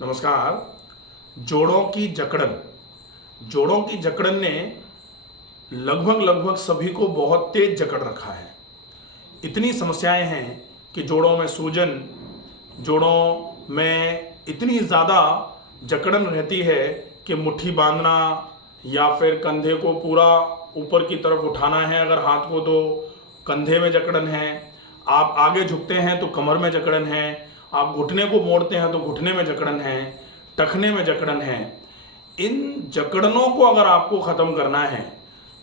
नमस्कार। जोड़ों की जकड़न जोड़ों की जकड़न ने लगभग सभी को बहुत तेज जकड़ रखा है। इतनी समस्याएं हैं कि जोड़ों में सूजन, जोड़ों में इतनी ज़्यादा जकड़न रहती है कि मुट्ठी बांधना या फिर कंधे को पूरा ऊपर की तरफ उठाना है अगर हाथ को, तो कंधे में जकड़न है। आप आगे झुकते हैं तो कमर में जकड़न है। आप घुटने को मोड़ते हैं तो घुटने में जकड़न है, टखने में जकड़न है। इन जकड़नों को अगर आपको ख़त्म करना है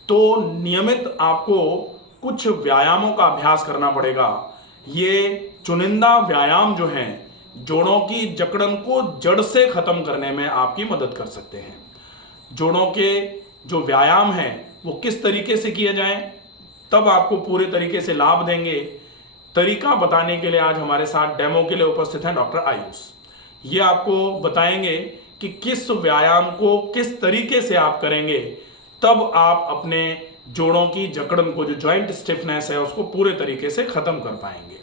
तो नियमित आपको कुछ व्यायामों का अभ्यास करना पड़ेगा। ये चुनिंदा व्यायाम जो हैं जोड़ों की जकड़न को जड़ से ख़त्म करने में आपकी मदद कर सकते हैं। जोड़ों के जो व्यायाम हैं वो किस तरीके से किए जाएं तब आपको पूरे तरीके से लाभ देंगे, तरीका बताने के लिए आज हमारे साथ डेमो के लिए उपस्थित हैं डॉक्टर आयुष। ये आपको बताएंगे कि किस व्यायाम को किस तरीके से आप करेंगे तब आप अपने जोड़ों की जकड़न को, जो जॉइंट स्टिफनेस है, उसको पूरे तरीके से खत्म कर पाएंगे।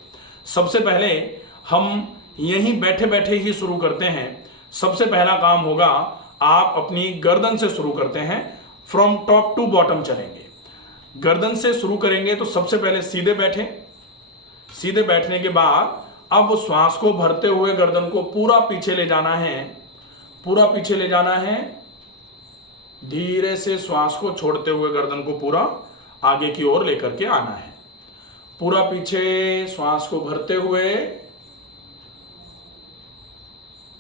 सबसे पहले हम यहीं बैठे बैठे ही शुरू करते हैं। सबसे पहला काम होगा, आप अपनी गर्दन से शुरू करते हैं, फ्रॉम टॉप टू बॉटम चलेंगे। गर्दन से शुरू करेंगे तो सबसे पहले सीधे बैठे। सीधे बैठने के बाद अब श्वास को भरते हुए गर्दन को पूरा पीछे ले जाना है, पूरा पीछे ले जाना है। धीरे से श्वास को छोड़ते हुए गर्दन को पूरा आगे की ओर लेकर के आना है। पूरा पीछे श्वास को भरते हुए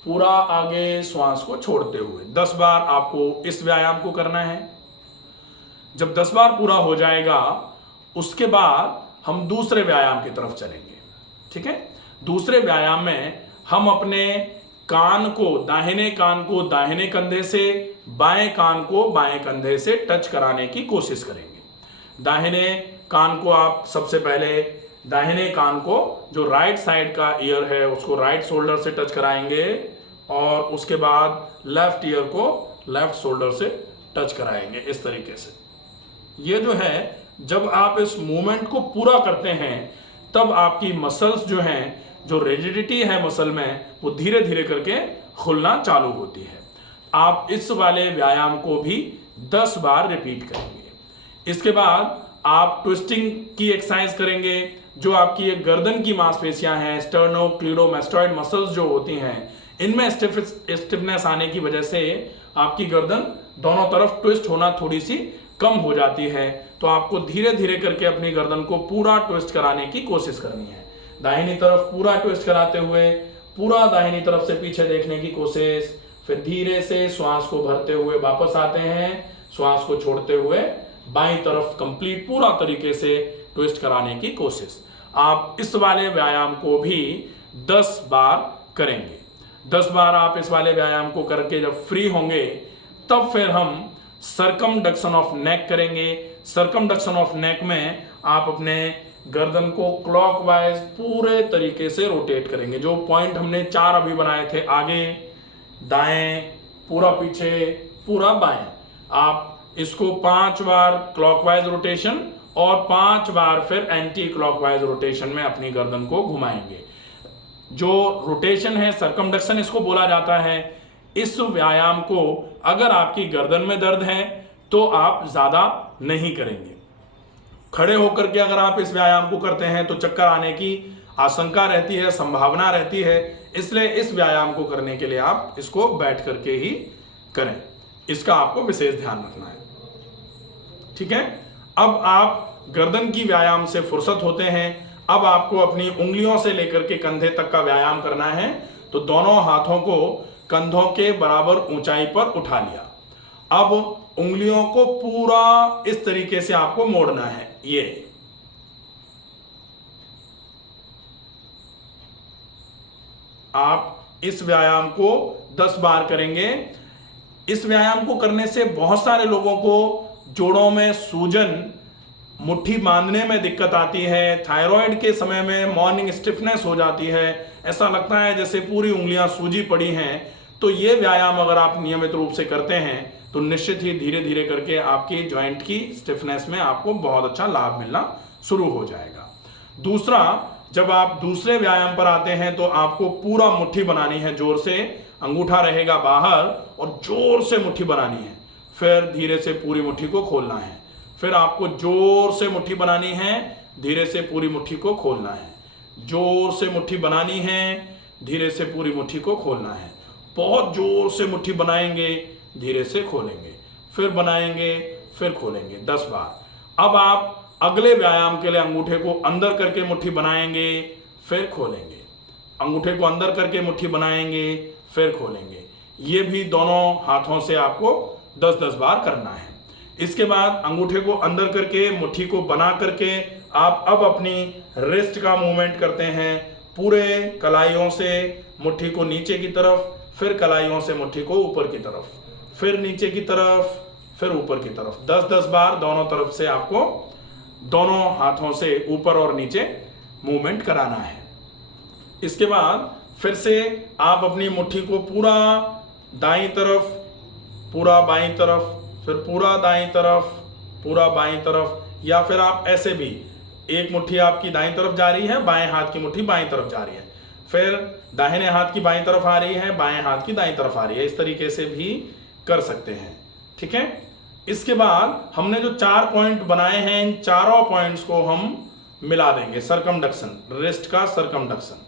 पूरा आगे श्वास को छोड़ते हुए 10 बार आपको इस व्यायाम को करना है। जब 10 बार पूरा हो जाएगा उसके बाद हम दूसरे व्यायाम की तरफ चलेंगे। ठीक है, दूसरे व्यायाम में हम अपने कान को, दाहिने कान को दाहिने कंधे से, बाएं कान को बाएं कंधे से टच कराने की कोशिश करेंगे। दाहिने कान को आप सबसे पहले, दाहिने कान को जो राइट साइड का ईयर है उसको राइट शोल्डर से टच कराएंगे और उसके बाद लेफ्ट ईयर को लेफ्ट शोल्डर से टच कराएंगे इस तरीके से। ये जो है, जब आप इस मूवमेंट को पूरा करते हैं तब आपकी मसल्स जो हैं, जो रिजिडिटी है मसल में, वो धीरे धीरे करके खुलना चालू होती है। आप इस वाले व्यायाम को भी 10 बार रिपीट करेंगे। इसके बाद आप ट्विस्टिंग की एक्सरसाइज करेंगे। जो आपकी ये गर्दन की मांसपेशियां हैं, स्टर्नोक्लीडोमास्टोइड मसल्स जो होती हैं, इनमें स्टिफनेस आने की वजह से आपकी गर्दन दोनों तरफ ट्विस्ट होना थोड़ी सी कम हो जाती है। तो आपको धीरे धीरे करके अपनी गर्दन को पूरा ट्विस्ट कराने की कोशिश करनी है। दाहिनी तरफ पूरा ट्विस्ट कराते हुए पूरा दाहिनी तरफ से पीछे देखने की कोशिश। फिर धीरे से श्वास को भरते हुए वापस आते हैं, श्वास को छोड़ते हुए बाईं तरफ कंप्लीट पूरा तरीके से ट्विस्ट कराने की कोशिश। आप इस वाले व्यायाम को भी 10 बार करेंगे। 10 बार आप इस वाले व्यायाम को करके जब फ्री होंगे तब फिर हम सरकमडक्शन ऑफ नेक करेंगे। सरकमडक्शन ऑफ नेक में आप अपने गर्दन को क्लॉकवाइज पूरे तरीके से रोटेट करेंगे। जो पॉइंट हमने 4 अभी बनाए थे, आगे, दाएं, पूरा पीछे, पूरा बाएं, आप इसको 5 बार क्लॉकवाइज रोटेशन और 5 बार फिर एंटी क्लॉकवाइज रोटेशन में अपनी गर्दन को घुमाएंगे। जो रोटेशन है, सरकमडक्शन इसको बोला जाता है। इस व्यायाम को अगर आपकी गर्दन में दर्द है तो आप ज्यादा नहीं करेंगे। खड़े होकर के अगर आप इस व्यायाम को करते हैं तो चक्कर आने की आशंका रहती है, संभावना रहती है। इसलिए इस व्यायाम को करने के लिए आप इसको बैठ करके ही करें। इसका आपको विशेष ध्यान रखना है। ठीक है, अब आप गर्दन की व्यायाम से फुर्सत होते हैं। अब आपको अपनी उंगलियों से लेकर के कंधे तक का व्यायाम करना है। तो दोनों हाथों को कंधों के बराबर ऊंचाई पर उठा लिया। अब उंगलियों को पूरा इस तरीके से आपको मोड़ना है। ये आप इस व्यायाम को 10 बार करेंगे। इस व्यायाम को करने से बहुत सारे लोगों को जोड़ों में सूजन, मुट्ठी बांधने में दिक्कत आती है, थायराइड के समय में मॉर्निंग स्टिफनेस हो जाती है, ऐसा लगता है जैसे पूरी उंगलियां सूजी पड़ी हैं। तो ये व्यायाम अगर आप नियमित रूप से करते हैं तो निश्चित ही धीरे धीरे करके आपकी जॉइंट की स्टिफनेस में आपको बहुत अच्छा लाभ मिलना शुरू हो जाएगा। दूसरा, जब आप दूसरे व्यायाम पर आते हैं तो आपको पूरा मुट्ठी बनानी है, जोर से अंगूठा रहेगा बाहर और जोर से मुट्ठी बनानी है। फिर धीरे से पूरी मुट्ठी को खोलना है। फिर आपको जोर से मुट्ठी बनानी है, धीरे से पूरी मुट्ठी को खोलना है। जोर से मुट्ठी बनानी है, धीरे से पूरी मुट्ठी को खोलना है। बहुत जोर से मुट्ठी बनाएंगे, धीरे से खोलेंगे, फिर बनाएंगे, फिर खोलेंगे 10 बार। अब आप अगले व्यायाम के लिए अंगूठे को अंदर करके मुट्ठी बनाएंगे, फिर खोलेंगे, अंगूठे को अंदर करके मुट्ठी बनाएंगे, फिर खोलेंगे। ये भी दोनों हाथों से आपको 10-10 बार करना है। इसके बाद अंगूठे को अंदर करके मुट्ठी को बना करके आप अब अपनी रिस्ट का मूवमेंट करते हैं, पूरे कलाइयों से मुट्ठी को नीचे की तरफ, फिर कलाइयों से मुट्ठी को ऊपर की तरफ, फिर नीचे की तरफ, फिर ऊपर की तरफ। 10-10 बार दोनों तरफ से आपको दोनों हाथों से ऊपर और नीचे मूवमेंट कराना है। इसके बाद फिर से आप अपनी मुट्ठी को पूरा दाईं तरफ, पूरा बाईं तरफ, फिर पूरा दाईं तरफ, पूरा बाईं तरफ, या फिर आप ऐसे भी एक मुट्ठी आपकी दाईं तरफ जा रही है, बाएं हाथ की मुट्ठी बाईं तरफ जा रही है, फिर दाहिने हाथ की बाईं तरफ आ रही है, बाएं हाथ की दाईं तरफ आ रही है। इस तरीके से भी कर सकते हैं, ठीक है। इसके बाद हमने जो 4 पॉइंट बनाए हैं, इन चारों पॉइंट्स को हम मिला देंगे। सरकमडक्शन, रिस्ट का सरकमडक्शन,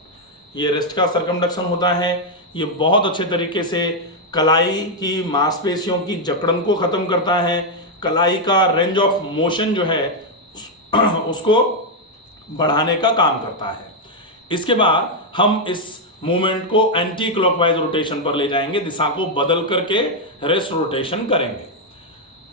ये रिस्ट का सरकमडक्शन होता है। ये बहुत अच्छे तरीके से कलाई की मांसपेशियों की जकड़न को खत्म करता है। कलाई का रेंज ऑफ मोशन जो है उसको बढ़ाने का काम करता है। इसके बाद हम इस मूवमेंट को एंटी क्लॉकवाइज रोटेशन पर ले जाएंगे, दिशा को बदल करके रिस्ट रोटेशन करेंगे।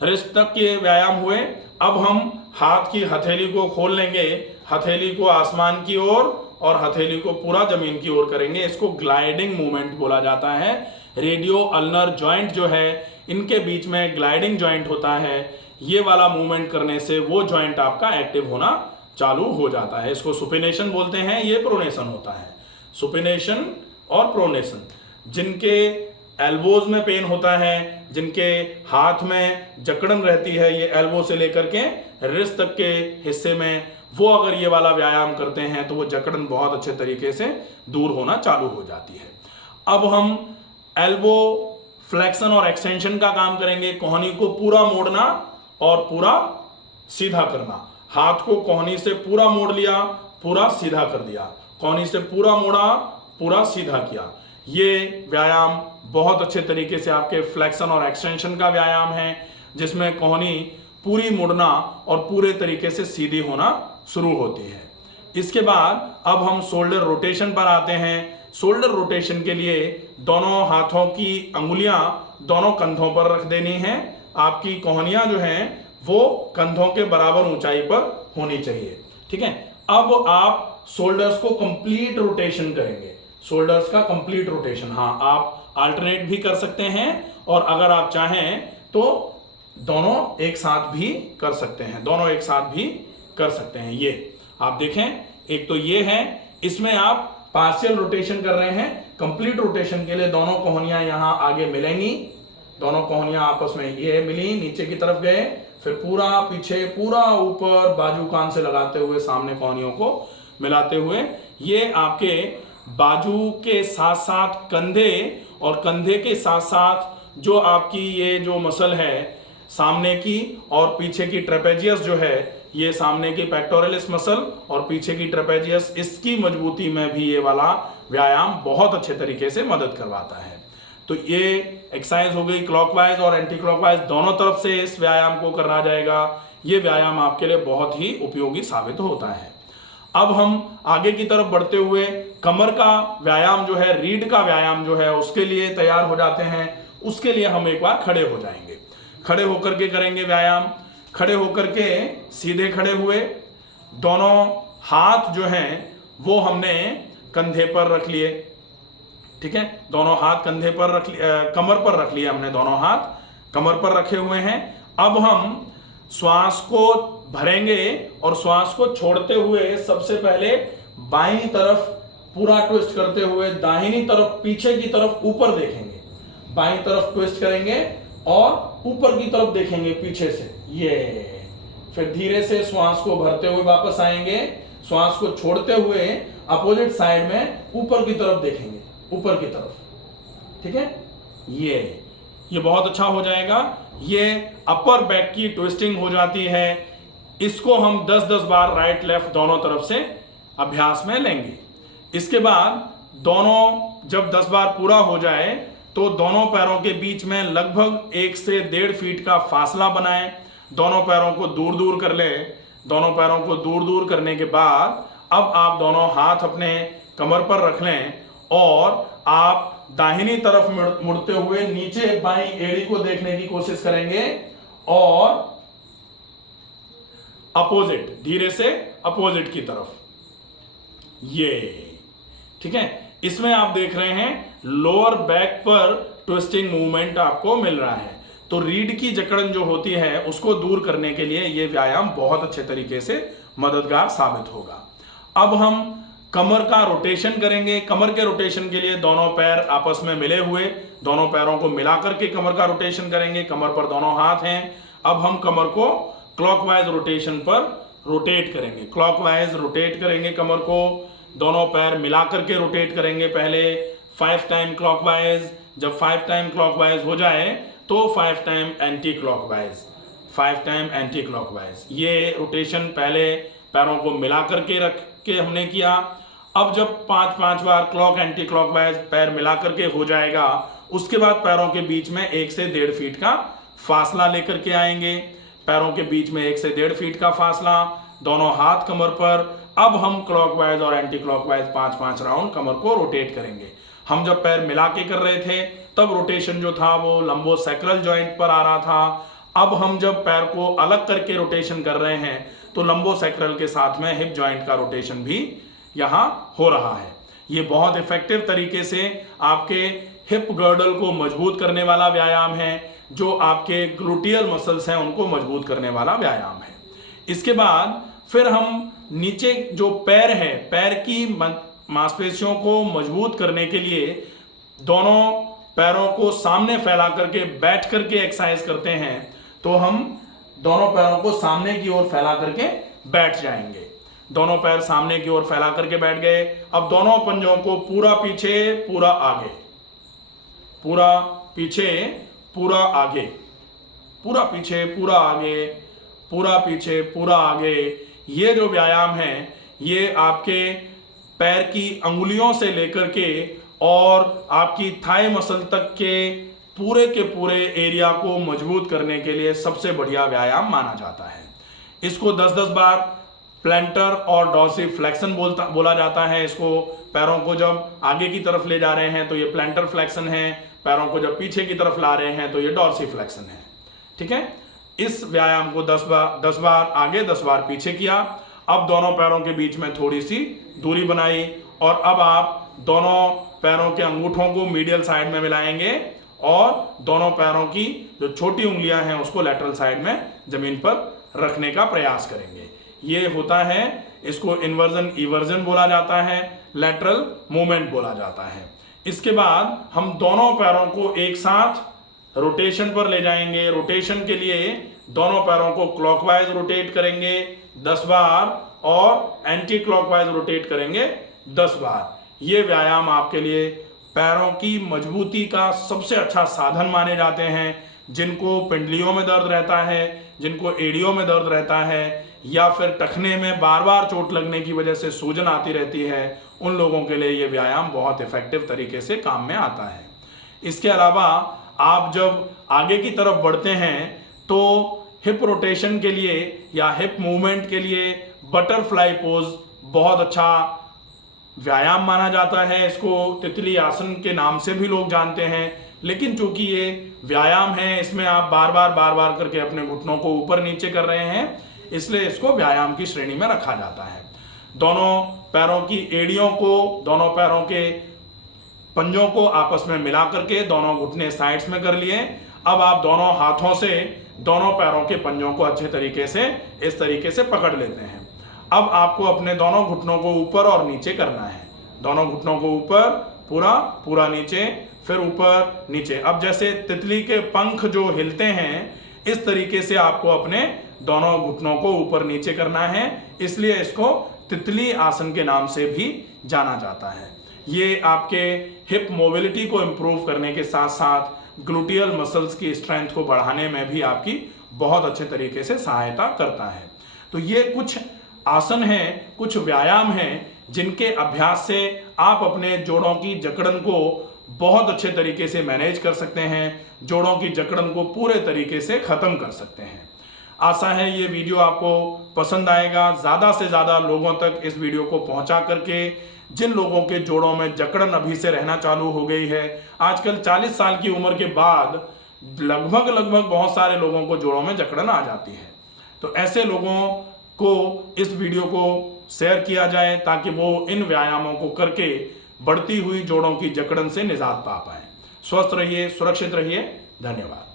रिस्ट तक के व्यायाम हुए। अब हम हाथ की हथेली को खोल लेंगे, हथेली को आसमान की ओर और हथेली को पूरा जमीन की ओर करेंगे। इसको ग्लाइडिंग मूवमेंट बोला जाता है। रेडियो अल्नर जॉइंट जो है, इनके बीच में ग्लाइडिंग जॉइंट होता है। ये वाला मूवमेंट करने से वो जॉइंट आपका एक्टिव होना चालू हो जाता है। इसको सुपिनेशन बोलते हैं, ये प्रोनेशन होता है। सुपिनेशन और प्रोनेशन। जिनके एल्बोज में पेन होता है, जिनके हाथ में जकड़न रहती है, ये एल्बो से लेकर के रिस्ट तक के हिस्से में, वो अगर ये वाला व्यायाम करते हैं तो वो जकड़न बहुत अच्छे तरीके से दूर होना चालू हो जाती है। अब हम एल्बो फ्लेक्शन और एक्सटेंशन का काम करेंगे। कोहनी को पूरा मोड़ना और पूरा सीधा करना। हाथ को कोहनी से पूरा मोड़ लिया, पूरा सीधा कर दिया, कोहनी से पूरा मोड़ा, पूरा सीधा किया। ये व्यायाम बहुत अच्छे तरीके से आपके फ्लेक्शन और एक्सटेंशन का व्यायाम है, जिसमें कोहनी पूरी मुड़ना और पूरे तरीके से सीधी होना शुरू होती है। इसके बाद अब हम शोल्डर रोटेशन पर आते हैं। शोल्डर रोटेशन के लिए दोनों हाथों की अंगुलियां दोनों कंधों पर रख देनी है। आपकी कोहनियां जो हैं वो कंधों के बराबर ऊंचाई पर होनी चाहिए, ठीक है। अब आप शोल्डर्स को कंप्लीट रोटेशन करेंगे, शोल्डर्स का कंप्लीट रोटेशन। हाँ, आप अल्टरनेट भी कर सकते हैं और अगर आप चाहें तो दोनों एक साथ भी कर सकते हैं, दोनों एक साथ भी कर सकते हैं। ये आप देखें, एक तो ये है, इसमें आप पार्शियल रोटेशन कर रहे हैं। कंप्लीट रोटेशन के लिए दोनों कोहनियां यहां आगे मिलेंगी, दोनों कोहनियां आपस में ये मिली, नीचे की तरफ गए, फिर पूरा पीछे, पूरा ऊपर, बाजू कान से लगाते हुए सामने कोहनियों को मिलाते हुए ये आपके बाजू के साथ साथ कंधे और कंधे के साथ साथ जो आपकी ये जो मसल है सामने की और पीछे की ट्रेपेजियस जो है, ये सामने की पेक्टोरलिस मसल और पीछे की ट्रेपेजियस, इसकी मजबूती में भी ये वाला व्यायाम बहुत अच्छे तरीके से मदद करवाता है। तो ये एक्सरसाइज हो गई क्लॉकवाइज और एंटी क्लॉकवाइज, दोनों तरफ से इस व्यायाम को करना जाएगा। ये व्यायाम आपके लिए बहुत ही उपयोगी साबित होता है। अब हम आगे की तरफ बढ़ते हुए कमर का व्यायाम जो है, रीढ़ का व्यायाम जो है, उसके लिए तैयार हो जाते हैं। उसके लिए हम एक बार खड़े हो जाएंगे, खड़े होकर के करेंगे व्यायाम। खड़े होकर के सीधे खड़े हुए, दोनों हाथ जो हैं वो हमने कंधे पर रख लिए, ठीक है। दोनों हाथ कंधे पर रख लिए, कमर पर रख लिए हमने, दोनों हाथ कमर पर रखे हुए हैं। अब हम श्वास को भरेंगे और श्वास को छोड़ते हुए सबसे पहले बाईं तरफ पूरा ट्विस्ट करते हुए दाहिनी तरफ, पीछे की तरफ ऊपर देखेंगे, बाईं तरफ ट्विस्ट करेंगे और ऊपर की तरफ देखेंगे पीछे से, ये। फिर धीरे से श्वास को भरते हुए वापस आएंगे, श्वास को छोड़ते हुए अपोजिट साइड में ऊपर की तरफ देखेंगे, ऊपर की तरफ, ठीक है। ये बहुत अच्छा हो जाएगा। ये अपर बैक की ट्विस्टिंग हो जाती है। इसको हम 10-10 बार राइट लेफ्ट दोनों तरफ से अभ्यास में लेंगे। इसके बाद दोनों जब 10 बार पूरा हो जाए तो दोनों पैरों के बीच में लगभग 1 से 1.5 फीट का फासला बनाएं। दोनों पैरों को दूर दूर कर ले। दोनों पैरों को दूर दूर करने के बाद अब आप दोनों हाथ अपने कमर पर रख लें और आप दाहिनी तरफ मुड़ते हुए नीचे बाईं एड़ी को देखने की कोशिश करेंगे और अपोजिट, धीरे से अपोजिट की तरफ, ये, ठीक है। इसमें आप देख रहे हैं लोअर बैक पर ट्विस्टिंग मूवमेंट आपको मिल रहा है। तो रीढ़ की जकड़न जो होती है उसको दूर करने के लिए यह व्यायाम बहुत अच्छे तरीके से मददगार साबित होगा। अब हम कमर का रोटेशन करेंगे। कमर के रोटेशन के लिए दोनों पैर आपस में मिले हुए, दोनों पैरों को मिला करके कमर का रोटेशन करेंगे। कमर पर दोनों हाथ हैं। अब हम कमर को क्लॉकवाइज रोटेशन पर रोटेट करेंगे। क्लॉकवाइज रोटेट करेंगे कमर को, दोनों पैर मिला करके रोटेट करेंगे। पहले 5 टाइम क्लॉकवाइज, जब 5 टाइम क्लॉकवाइज हो जाए तो 5 time anti clockwise, 5 time anti clockwise. ये रोटेशन पहले पैरों को मिला करके रख के हमने किया। अब जब 5-5 बार क्लॉक एंटी क्लॉकवाइज पैर मिला करके हो जाएगा, उसके बाद पैरों के बीच में 1 से 1.5 फीट का फासला लेकर के आएंगे। पैरों के बीच में 1 से 1.5 फीट का फासला, दोनों हाथ कमर पर। अब हम क्लॉकवाइज और एंटी क्लॉकवाइज 5-5 राउंड कमर को रोटेट करेंगे। हम जब पैर मिला के कर रहे थे तब रोटेशन जो था वो लंबोसेक्रल जॉइंट पर आ रहा था। अब हम जब पैर को अलग करके रोटेशन कर रहे हैं तो लंबोसेक्रल के साथ में हिप जॉइंट का रोटेशन भी यहाँ हो रहा है। ये बहुत इफेक्टिव तरीके से आपके हिप गर्डल को मजबूत करने वाला व्यायाम है, जो आपके ग्लूटियल मसल्स हैं उनको मजबूत करने वाला व्यायाम है। इसके बाद फिर हम नीचे जो पैर है, पैर की मांसपेशियों को मजबूत करने के लिए दोनों पैरों को सामने फैला करके बैठ करके एक्सरसाइज करते हैं। तो हम दोनों पैरों को सामने की ओर फैला करके बैठ जाएंगे। दोनों पैर सामने की ओर फैला करके बैठ गए। अब दोनों पंजों को पूरा पीछे पूरा आगे, पूरा पीछे पूरा आगे, पूरा पीछे पूरा आगे, पूरा पीछे पूरा आगे। ये जो व्यायाम है ये आपके पैर की अंगुलियों से लेकर के और आपकी थाई मसल तक के पूरे एरिया को मजबूत करने के लिए सबसे बढ़िया व्यायाम माना जाता है। इसको 10-10 बार प्लैंटर और डॉर्सिफ्लेक्शन बोला जाता है। इसको पैरों को जब आगे की तरफ ले जा रहे हैं तो ये प्लैंटर फ्लेक्शन है, पैरों को जब पीछे की तरफ ला रहे हैं तो ये डॉर्सिफ्लेक्शन है, ठीक है। इस व्यायाम को 10 बार आगे 10 बार पीछे किया। अब दोनों पैरों के बीच में थोड़ी सी दूरी बनाई और अब आप दोनों पैरों के अंगूठों को मीडियल साइड में मिलाएंगे और दोनों पैरों की जो छोटी उंगलियां हैं उसको लैटरल साइड में जमीन पर रखने का प्रयास करेंगे। ये होता है, इसको इन्वर्जन इवर्जन बोला जाता है, लैटरल मूवमेंट बोला जाता है। इसके बाद हम दोनों पैरों को एक साथ रोटेशन पर ले जाएंगे। रोटेशन के लिए दोनों पैरों को क्लॉकवाइज रोटेट करेंगे 10 बार और एंटी क्लॉकवाइज रोटेट करेंगे 10 बार। ये व्यायाम आपके लिए पैरों की मजबूती का सबसे अच्छा साधन माने जाते हैं। जिनको पिंडलियों में दर्द रहता है, जिनको एड़ियों में दर्द रहता है या फिर टखने में बार बार चोट लगने की वजह से सूजन आती रहती है, उन लोगों के लिए ये व्यायाम बहुत इफेक्टिव तरीके से काम में आता है। इसके अलावा आप जब आगे की तरफ बढ़ते हैं तो हिप रोटेशन के लिए या हिप मूवमेंट के लिए बटरफ्लाई पोज बहुत अच्छा व्यायाम माना जाता है। इसको तितली आसन के नाम से भी लोग जानते हैं, लेकिन चूंकि ये व्यायाम है इसमें आप बार बार करके अपने घुटनों को ऊपर नीचे कर रहे हैं, इसलिए इसको व्यायाम की श्रेणी में रखा जाता है। दोनों पैरों की एड़ियों को, दोनों पैरों के पंजों को आपस में मिला करके दोनों घुटने साइड्स में कर लिए। अब आप दोनों हाथों से दोनों पैरों के पंजों को अच्छे तरीके से इस तरीके से पकड़ लेते हैं। अब आपको अपने दोनों घुटनों को ऊपर और नीचे करना है। दोनों घुटनों को ऊपर पूरा नीचे, फिर ऊपर नीचे। अब जैसे तितली के पंख जो हिलते हैं इस तरीके से आपको अपने दोनों घुटनों को ऊपर नीचे करना है, इसलिए इसको तितली आसन के नाम से भी जाना जाता है। ये आपके हिप मोबिलिटी को इम्प्रूव करने के साथ साथ ग्लूटियल मसल्स की स्ट्रेंथ को बढ़ाने में भी आपकी बहुत अच्छे तरीके से सहायता करता है। तो ये कुछ आसन हैं, कुछ व्यायाम हैं जिनके अभ्यास से आप अपने जोड़ों की जकड़न को बहुत अच्छे तरीके से मैनेज कर सकते हैं, जोड़ों की जकड़न को पूरे तरीके से ख़त्म कर सकते हैं। आशा है ये वीडियो आपको पसंद आएगा। ज़्यादा से ज़्यादा लोगों तक इस वीडियो को पहुंचा करके, जिन लोगों के जोड़ों में जकड़न अभी से रहना चालू हो गई है, आजकल 40 साल की उम्र के बाद लगभग बहुत सारे लोगों को जोड़ों में जकड़न आ जाती है। तो ऐसे लोगों को इस वीडियो को शेयर किया जाए ताकि वो इन व्यायामों को करके बढ़ती हुई जोड़ों की जकड़न से निजात पा पाएं। स्वस्थ रहिए, सुरक्षित रहिए। धन्यवाद।